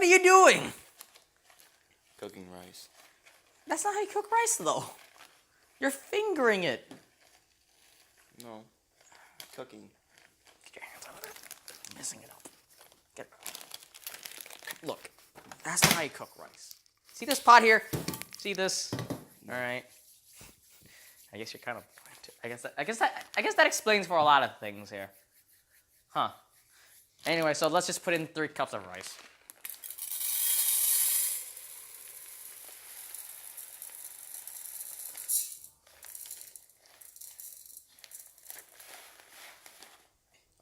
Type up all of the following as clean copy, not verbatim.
What are you doing? Cooking rice. That's not how you cook rice, though. You're fingering it. No. Cooking. Get your hands out of it. You're messing it up. Get it. Look, that's not how you cook rice. See this pot here? See this? All right. I guess you're kind of. I guess that explains for a lot of things here. Huh. Anyway, so let's just put in 3 cups of rice.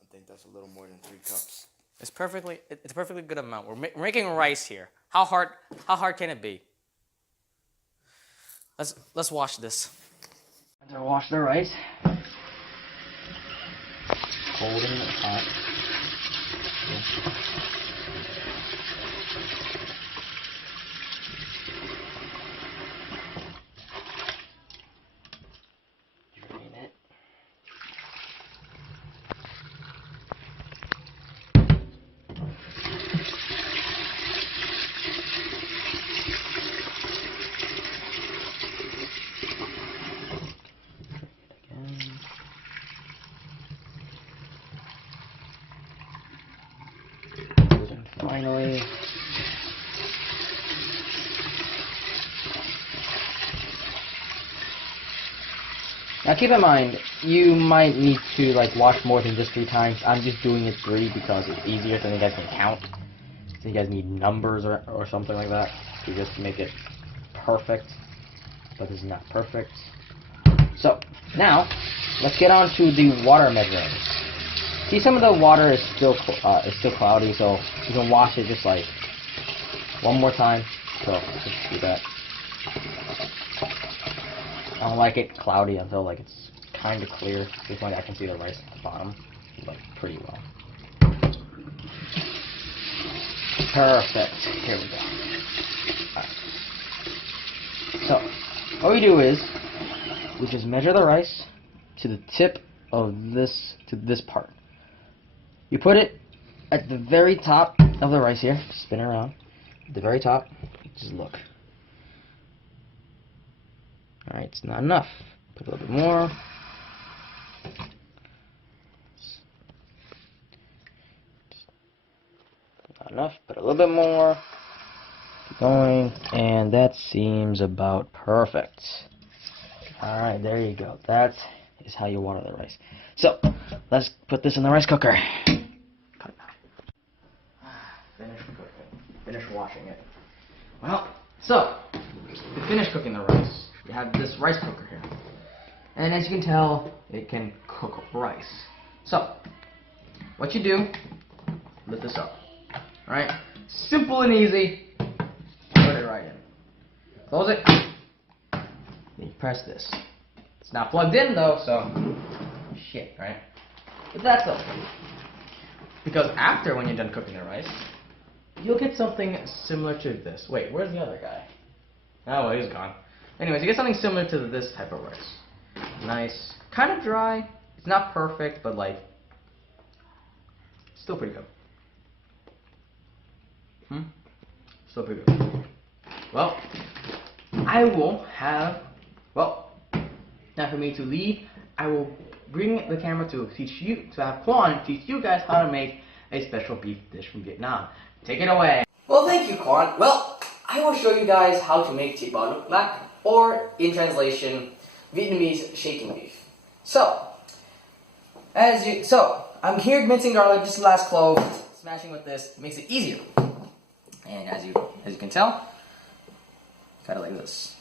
I think that's a little more than 3 cups. It's a perfectly good amount. We're making rice here. How hard can it be? Let's wash this. I'm gonna wash the rice. Cold and hot. Drain it. Finally, now keep in mind, you might need to like wash more than just 3 times. I'm just doing it 3 because it's easier, so you guys can count. So you guys need numbers or something like that to just make it perfect, but this is not perfect. So now, let's get on to the water measuring. See, some of the water is still cloudy, so you can wash it just like 1 more time. So just do that. I don't like it cloudy until like it's kind of clear. This way I can see the rice at the bottom, like pretty well. Perfect. Here we go. Alright. So what we do is we just measure the rice to the tip of this part. You put it at the very top of the rice here. Spin it around. At the very top. Just look. Alright, it's not enough. Put a little bit more. Not enough. Put a little bit more. Keep going. And that seems about perfect. Alright, there you go. That is how you water the rice. So, let's put this in the rice cooker. Cut it out. Finish cooking. Finish washing it. Well, so, to finish cooking the rice, you have this rice cooker here. And as you can tell, it can cook rice. So, what you do, lift this up. Alright? Simple and easy. Put it right in. Close it. Then you press this. It's not plugged in though, so shit, right? But that's okay. Because after, when you're done cooking the rice, you'll get something similar to this. Wait, where's the other guy? Oh, well, he's gone. Anyways, you get something similar to this type of rice. Nice, kind of dry. It's not perfect, but like, still pretty good. Still pretty good. Well, I will have, now for me to leave, I will bring the camera to have Quan teach you guys how to make a special beef dish from Vietnam. Take it away. Well, thank you, Quan. Well, I will show you guys how to make thịt bò nước lắc, or in translation, Vietnamese shaking beef. So, I'm here mincing garlic, just the last clove, smashing with this, makes it easier. And as you can tell, cut it like this.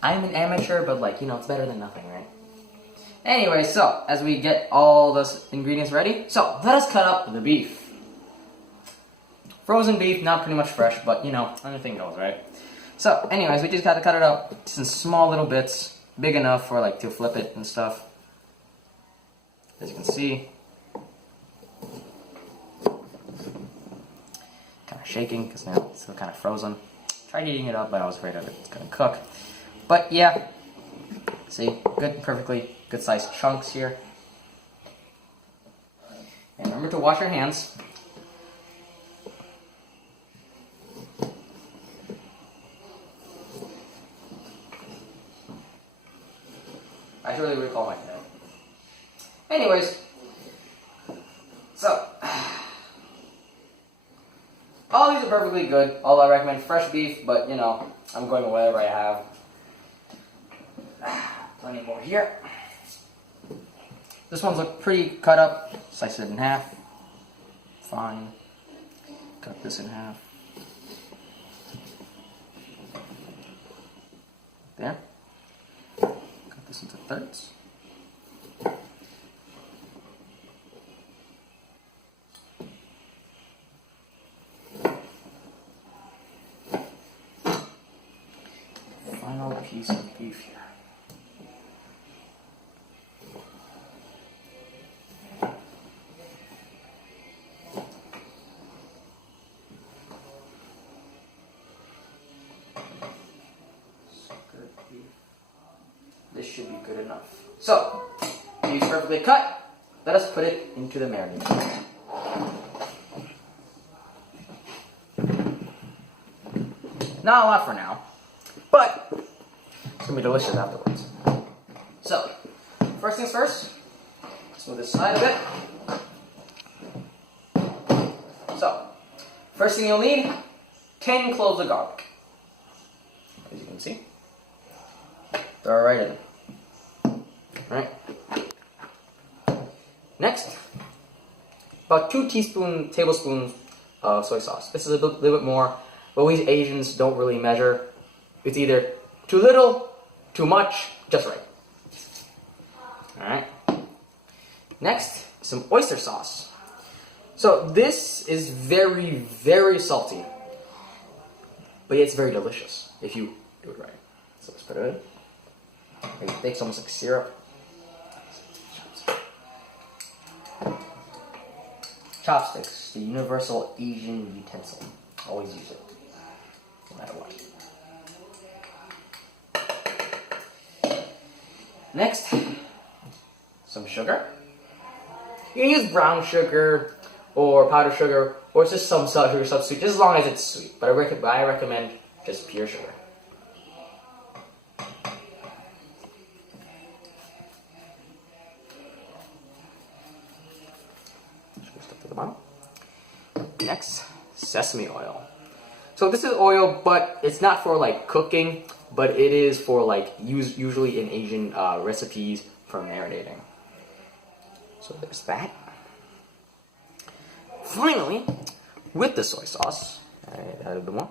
I'm an amateur, but like, it's better than nothing, right? Anyway, so, as we get all those ingredients ready, so, let us cut up the beef. Frozen beef, not pretty much fresh, but, anything goes, right? So, anyways, we just got to cut it up just in small little bits, big enough for, like, to flip it and stuff. As you can see. Kind of shaking, because now it's still kind of frozen. Tried heating it up, but I was afraid of it. It's going to cook. But yeah, see, good, perfectly good sized chunks here. And remember to wash your hands. I should really recall my dad. Anyways, so all these are perfectly good. All I recommend fresh beef, but you know, I'm going with whatever I have. Plenty more here. This one's look pretty cut up. Slice it in half. Fine. Cut this in half. There. Cut this into thirds. Final piece of beef here. This should be good enough. So, beef perfectly cut. Let us put it into the marinade. Not a lot for now, but it's gonna be delicious afterwards. So, first things first, smooth this side a bit. So, first thing you'll need, 10 cloves of garlic. As you can see. Throw it right in. Alright. Next, about 2 tablespoons of soy sauce. This is a little bit more, but we Asians don't really measure. It's either too little, too much, just right. Alright. Next, some oyster sauce. So this is very, very salty, but it's very delicious if you do it right. So let's put it in. It tastes almost like syrup. Chopsticks, the universal Asian utensil. Always use it, no matter what. Next, some sugar. You can use brown sugar or powdered sugar, or it's just some sugar substitute, just as long as it's sweet. But I recommend just pure sugar. Next, sesame oil. So this is oil, but it's not for like cooking, but it is for like usually in Asian recipes for marinating. So there's that. Finally, with the soy sauce, I added a bit more.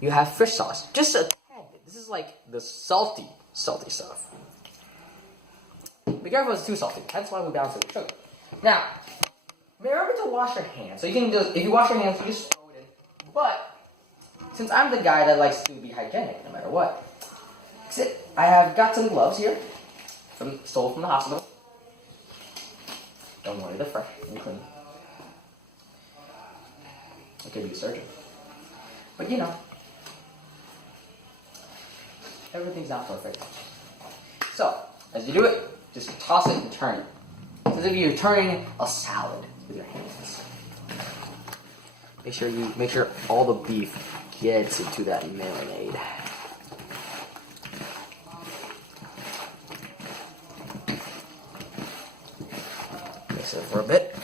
You have fish sauce, just a tad bit. This is like the salty stuff. Be careful, it's too salty. That's why we balance it with sugar. Now, remember to wash your hands. So you can just, if you wash your hands, you just throw it in. But since I'm the guy that likes to be hygienic no matter what, I have got some gloves here, stole from the hospital. Don't worry, they're fresh and clean. I could be a surgeon, but you know, everything's not perfect. So as you do it, just toss it and turn it. It's as if you're turning a salad with your hands. Make sure all the beef gets into that marinade. Mix it for a bit.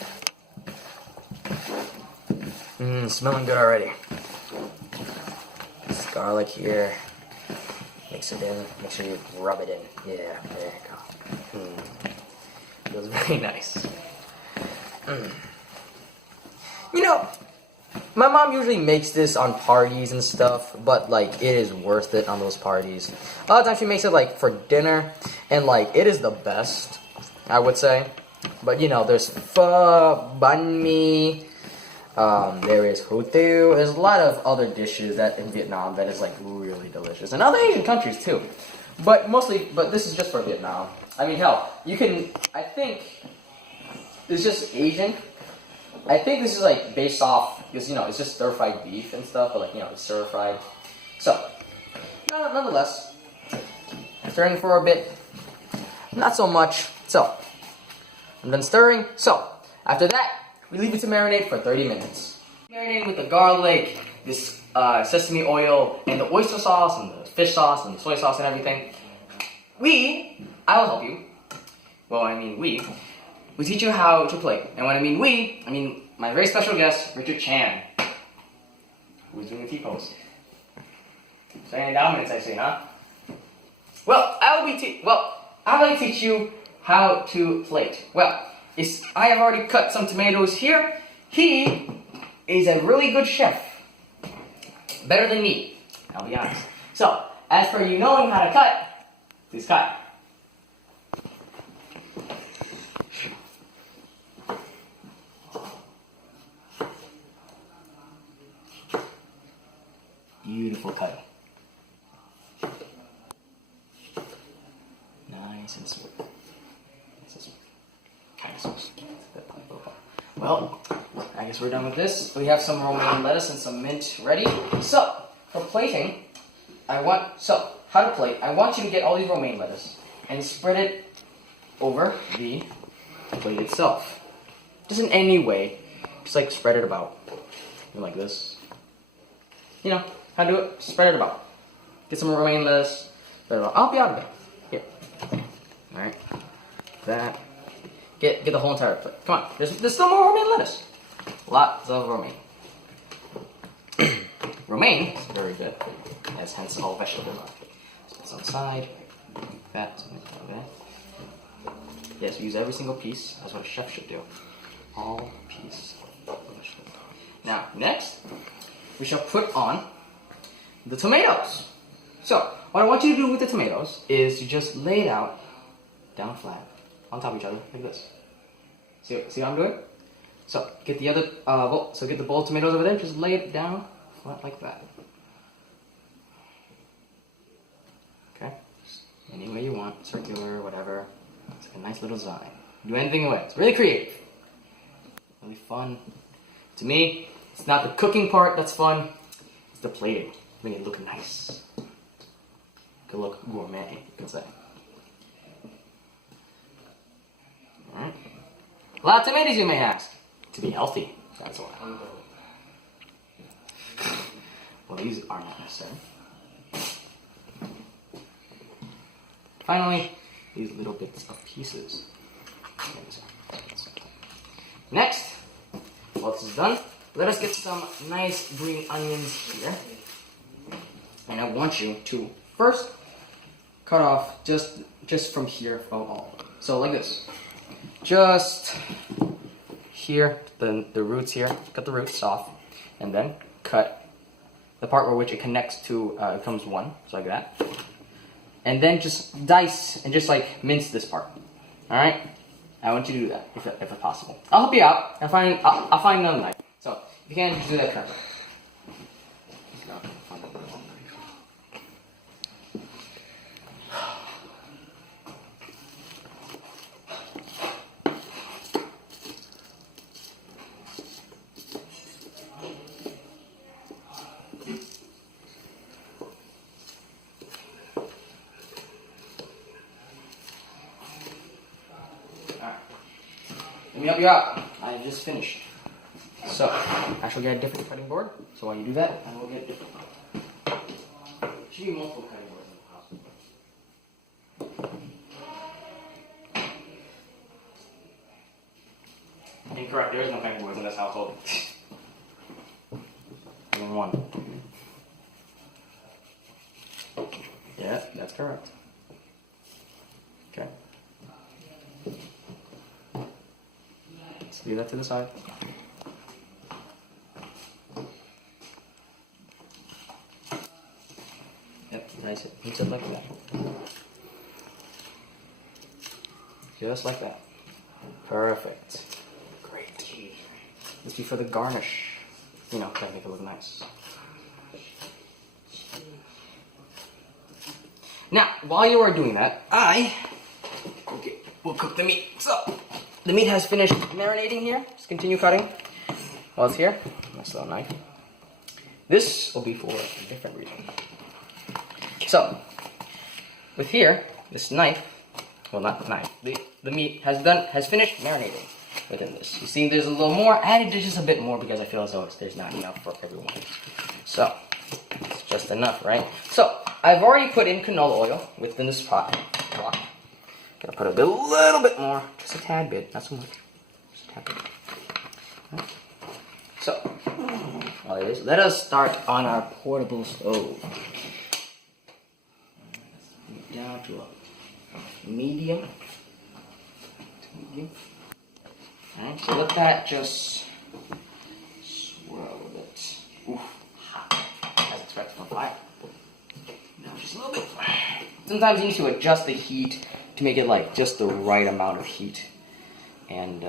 Smelling good already. This garlic here. Mix it in. Make sure you rub it in. Yeah, there you go. Feels very nice. You know, my mom usually makes this on parties and stuff, but like it is worth it on those parties. A lot of times she makes it like for dinner, and like it is the best, I would say. But you know, there's pho, banh mi, there is hủ tiếu. There's a lot of other dishes that in Vietnam that is like really delicious, and other Asian countries too. But this is just for Vietnam. I mean, hell, you can. I think it's just Asian. I think this is like based off because you know it's just stir fried beef and stuff, but like you know it's stir fried. So, nonetheless, stirring for a bit. Not so much. So, I'm done stirring. So, after that, we leave it to marinate for 30 minutes. Marinating with the garlic, this sesame oil, and the oyster sauce, and the fish sauce, and the soy sauce, and everything. I will help you. Well, I mean we teach you how to plate. And when I mean we, I mean my very special guest, Richard Chan, who's doing the T-pose. So endowments, I say, huh? Well, how will I teach you how to plate? Well, I have already cut some tomatoes here. He is a really good chef. Better than me, I'll be honest. So, as for you knowing how to cut, please cut. Beautiful cutting. Nice and smooth. Kind of smooth. Well, I guess we're done with this. We have some romaine lettuce and some mint ready. So, for plating, how to plate, I want you to get all these romaine lettuce and spread it over the plate itself. Just in any way. Just like spread it about. Like this. You know how to do it? Spread it about. Get some romaine lettuce. Spread it about. I'll be out of it. Here. Alright. That. Get the whole entire plate. Come on. There's still more romaine lettuce. Lots of romaine. Romaine is very good. As hence all vegetables are. Put this on the side. Like that. Like that. Yes, use every single piece. That's what a chef should do. All piece of vegetable. Now, next, we shall put on the tomatoes. So, what I want you to do with the tomatoes is you just lay it out down flat on top of each other like this. See what I'm doing? So, get the other bowl. So get the bowl of tomatoes over there. Just lay it down flat like that. Okay. Just any way you want, circular, whatever. It's like a nice little design. Do anything you want. It's really creative, really fun. To me, it's not the cooking part that's fun. It's the plating. Make it look nice. It could look gourmet, you could say. Alright. A lot of tomatoes, you may ask. To be healthy, that's why. Well, these are not necessary. Finally, these little bits of pieces. Next, while this is done, let us get some nice green onions here. And I want you to first cut off just from here from all. So like this. Just here, the roots here, cut the roots off, and then cut the part where which it connects to, it becomes one, so like that. And then just dice and just like mince this part. All right, I want you to do that if it's possible. I'll help you out. I'll find another knife. So if you can, just do that currently. Let me help you out. I just finished. So, I shall get a different cutting board. So while you do that, I will get a different one. Should be multiple cutting boards in the house. Incorrect. There is no cutting boards in this household. Only one. Yeah, that's correct. Okay. Leave that to the side. Yep, nice. It's it like that. Just like that. Perfect. Great. This be for the garnish. You know, try to make it look nice. Now, while you are doing that, we'll cook the meat. So, the meat has finished marinating here. Just continue cutting while it's here. Nice little knife. This will be for a different reason. So, with here, this knife, well, not knife, the meat has finished marinating within this. You see there's a little more, added just a bit more because I feel as though there's not enough for everyone. So, it's just enough, right? So, I've already put in canola oil within this pot. Gonna put a little bit more, just a tad bit, not so much, just a tad bit. Right. So, let us start on our portable stove. Down to a medium. Alright, so let that just swirl a bit. Oof, hot. As expected from fire. Now just a little bit. Sometimes you need to adjust the heat to make it like just the right amount of heat. And,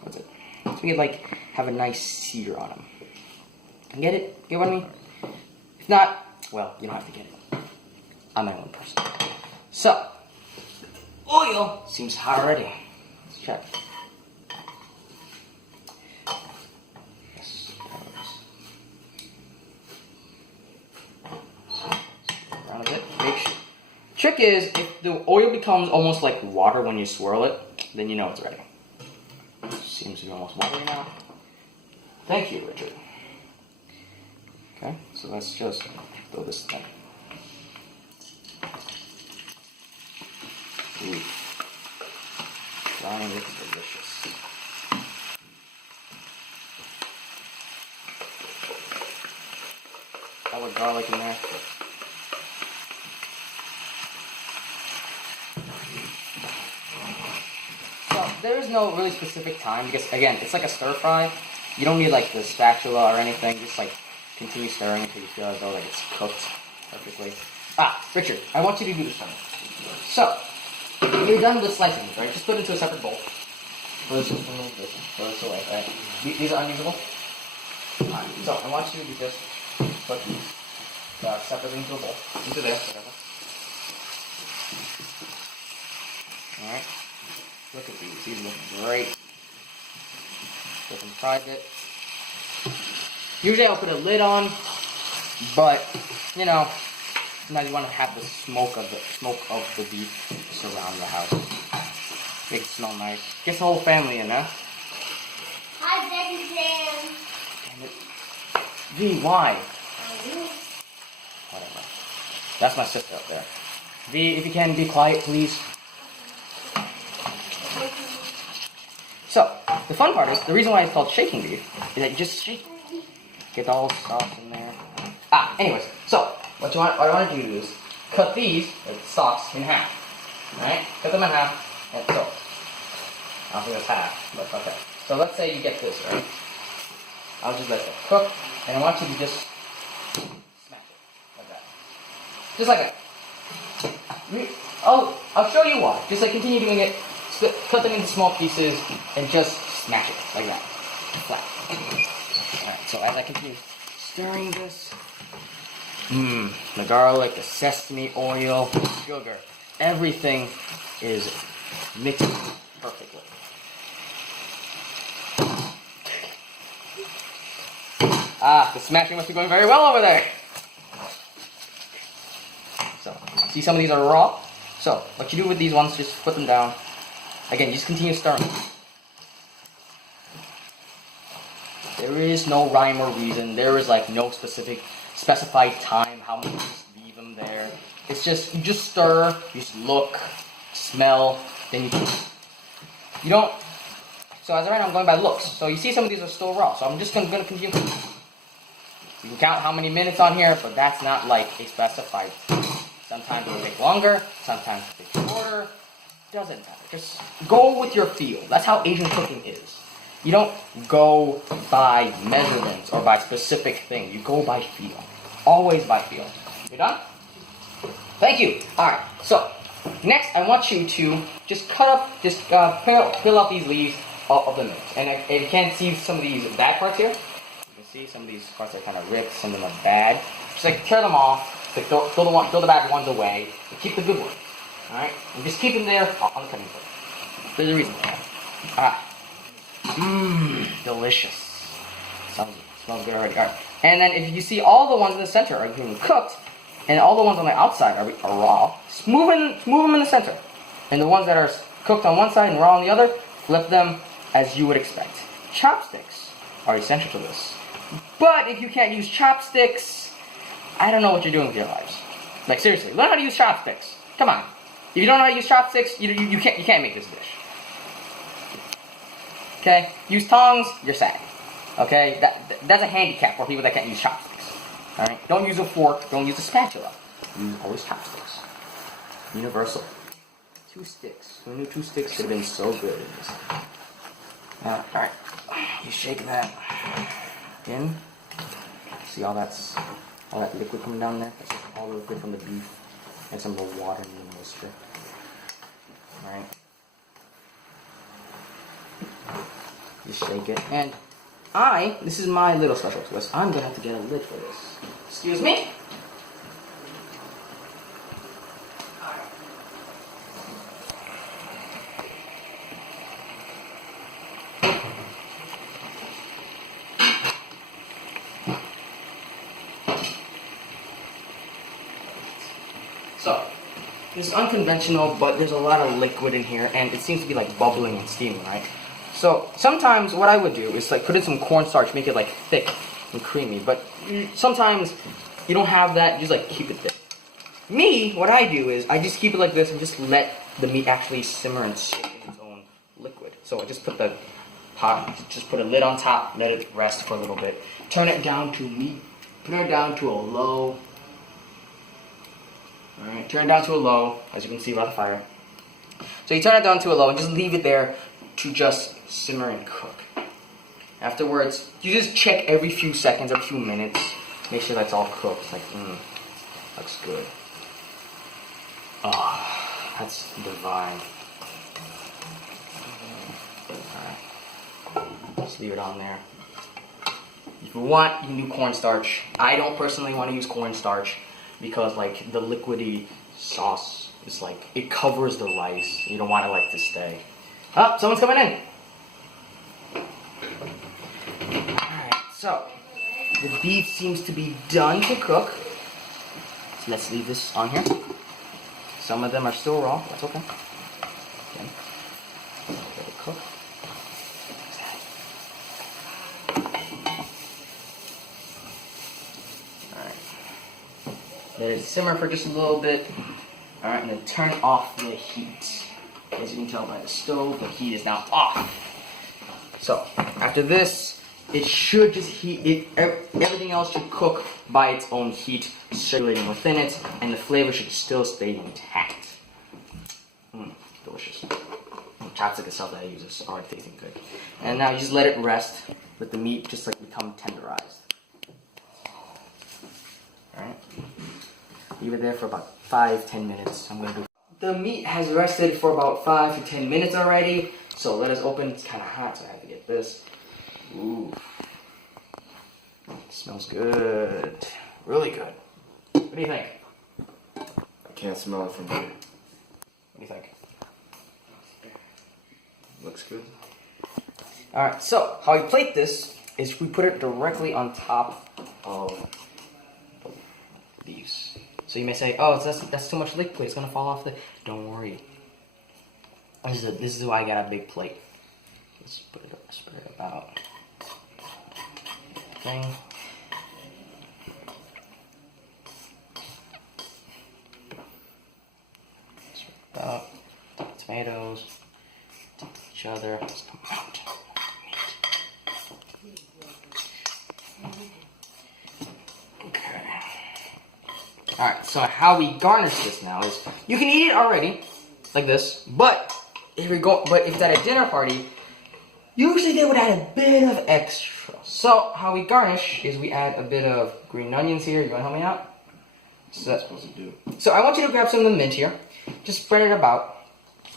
what's it? To make it like have a nice sear on them. Get it? Get what I mean? If not, well, you don't have to get it. I'm my own person. So, oil seems hot already. Let's check. Yes, around a bit. Make sure. Trick is, if the oil becomes almost like water when you swirl it, then you know it's ready. Seems to be almost watery now. Thank you, Richard. Okay, so let's just throw this thing. Ooh. Drying looks delicious. Got with garlic in there. So there is no really specific time because again, it's like a stir fry. You don't need like the spatula or anything. Just like continue stirring until you feel as though like it's cooked perfectly. Richard, I want you to do this for me. So. You're done with slicing, right? Just put it into a separate bowl. Throw this away, right? These are unusable. Alright, so I want you to just put these separately into a bowl. Into there, whatever. Alright. Look at these. These look great. Put them private. Usually I'll put a lid on, but, you know, sometimes you want to have the smoke of the beef surround the house. Make it smell nice. Gets the whole family in, huh? Hi, Daddy Sam. Damn it. V, why? Whatever. That's my sister up there. V, if you can, be quiet, please. So, the fun part is, the reason why it's called shaking beef is that you just shake. Get all the sauce in there. Anyways, so, what I want you to do is cut these stalks in half. Alright? Cut them in half. And so, I don't think that's half, but okay. So let's say you get this, right? I'll just let it cook, and I want you to just smash it. Like that. Just like that. I'll show you why. Just like continue doing it, cut them into small pieces, and just smash it. Like that. Flat. Alright, so as I continue stirring this, the garlic, the sesame oil, sugar, everything is mixed perfectly. The smashing must be going very well over there. So, see some of these are raw. So, what you do with these ones, just put them down. Again, you just continue stirring. There is no rhyme or reason. There is like no specified time, how much you just leave them there. It's just, you just stir, you just look, smell, then you don't, so as of right now I'm going by looks. So you see some of these are still raw, so I'm just going to continue. You can count how many minutes on here, but that's not like a specified. Sometimes it'll take longer, sometimes it'll take shorter. Doesn't matter. Just go with your feel. That's how Asian cooking is. You don't go by measurements or by specific thing. You go by feel. Always by feel. You done? Thank you. Alright, so next I want you to just cut up, just peel out these leaves of the mint. And if you can't see some of these bad parts here, you can see some of these parts are kind of ripped, some of them are bad. Just like tear them off, like throw the bad ones away, and keep the good ones. Alright? And just keep them there on the cutting board. There's a reason for that. Delicious. Smells good already. Alright. And then if you see all the ones in the center are being cooked, And all the ones on the outside are raw. Move them in the center. And the ones that are cooked on one side and raw on the other, flip them as you would expect. Chopsticks are essential to this. But if you can't use chopsticks, I don't know what you're doing with your lives. Like seriously, learn how to use chopsticks. Come on. If you don't know how to use chopsticks, you can't make this dish. Okay? Use tongs, you're sad. Okay? That's a handicap for people that can't use chopsticks. Alright? Don't use a fork, don't use a spatula. Use always chopsticks. Universal. 2 sticks. Who knew 2 sticks could have been so good in this? Alright. You shake that in. See all that liquid coming down there? That's all the liquid from the beef and some of the water and the moisture. Alright. You shake it. And this is my little special twist. I'm gonna have to get a lid for this. Excuse me? So, this is unconventional, but there's a lot of liquid in here, and it seems to be like bubbling and steaming, right? So, sometimes what I would do is like put in some cornstarch, make it like thick and creamy, but sometimes you don't have that, just like keep it thick. Me, what I do is I just keep it like this and just let the meat actually simmer and soak in its own liquid. So I just put the pot, just put a lid on top, let it rest for a little bit. Turn it down to a low. Alright, turn it down to a low, as you can see by the fire. So you turn it down to a low and just leave it there to just simmer and cook. Afterwards, you just check every few seconds, every few minutes, make sure that's all cooked. Like, looks good. Ah, that's divine. Alright, just leave it on there. If you want, you can do cornstarch. I don't personally want to use cornstarch because like the liquidy sauce is like, it covers the rice. You don't want it like to stay. Oh, someone's coming in. Alright, so the beef seems to be done to cook. So let's leave this on here. Some of them are still raw, that's okay. Okay. Let it cook. Alright. Let it simmer for just a little bit. Alright, and then turn off the heat. As you can tell by the stove, the heat is now off. So, after this, it should just heat, everything else should cook by its own heat, circulating within it, and the flavor should still stay intact. Delicious. The chopstick itself that I use is already tasting good. And now you just let it rest, let the meat just like become tenderized. Alright. Leave it there for about 5-10 minutes. The meat has rested for about 5 to 10 minutes already. So let us open. It's kind of hot, so I have to get this. Ooh. It smells good. Really good. What do you think? I can't smell it from here. What do you think? Looks good. Alright, so how we plate this is we put it directly on top of these. So you may say, oh, that's too much liquid, it's going to fall off the... Don't worry. This is why I got a big plate. Let's spread it about. Thing. Spread it about. Tomatoes. Talk to each other. Let's come out. Alright, so how we garnish this now is, you can eat it already, like this, but if it's at a dinner party, usually they would add a bit of extra. So how we garnish is we add a bit of green onions here. You want to help me out? So that's what supposed to do. So I want you to grab some of the mint here, just spread it about,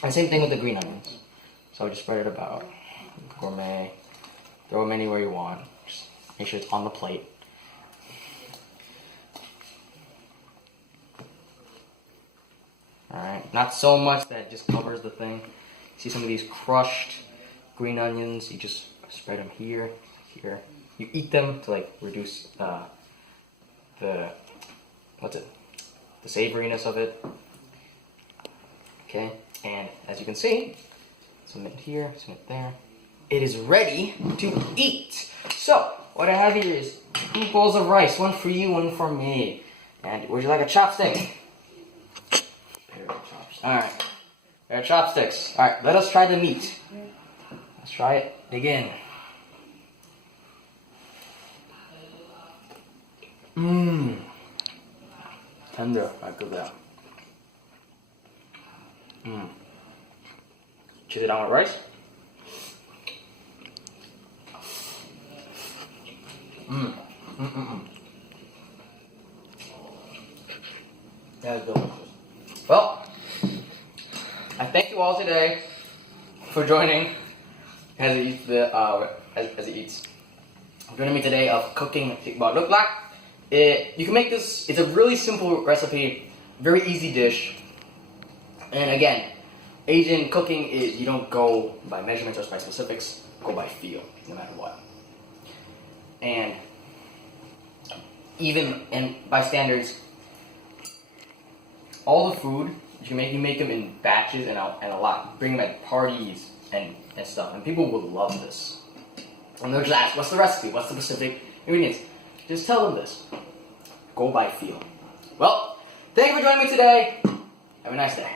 and same thing with the green onions. So just spread it about, gourmet, throw them anywhere you want, just make sure it's on the plate. Alright, not so much that it just covers the thing. See some of these crushed green onions, you just spread them here, here. You eat them to like reduce the savoriness of it. Okay, and as you can see, some it here, some it there. It is ready to eat. So, what I have here is 2 bowls of rice, one for you, one for me. And would you like a chopstick? Pair of chopsticks. Alright, there are chopsticks. Alright, let us try the meat. Let's try it. Dig in. Mmm. Tender, like that. Mmm. Cheese it on with rice. Mmm. That is delicious. Well, I thank you all today for joining as it eats as it eats. Joining me today of cooking what look like. You can make this. It's a really simple recipe, very easy dish. And again, Asian cooking is you don't go by measurements or by specifics. Go by feel, no matter what. And by standards, all the food you make them in batches and a lot. Bring them at parties and stuff, and people will love this. And they'll just ask, "What's the recipe? What's the specific ingredients?" Just tell them this. Go by feel. Well, thank you for joining me today. Have a nice day.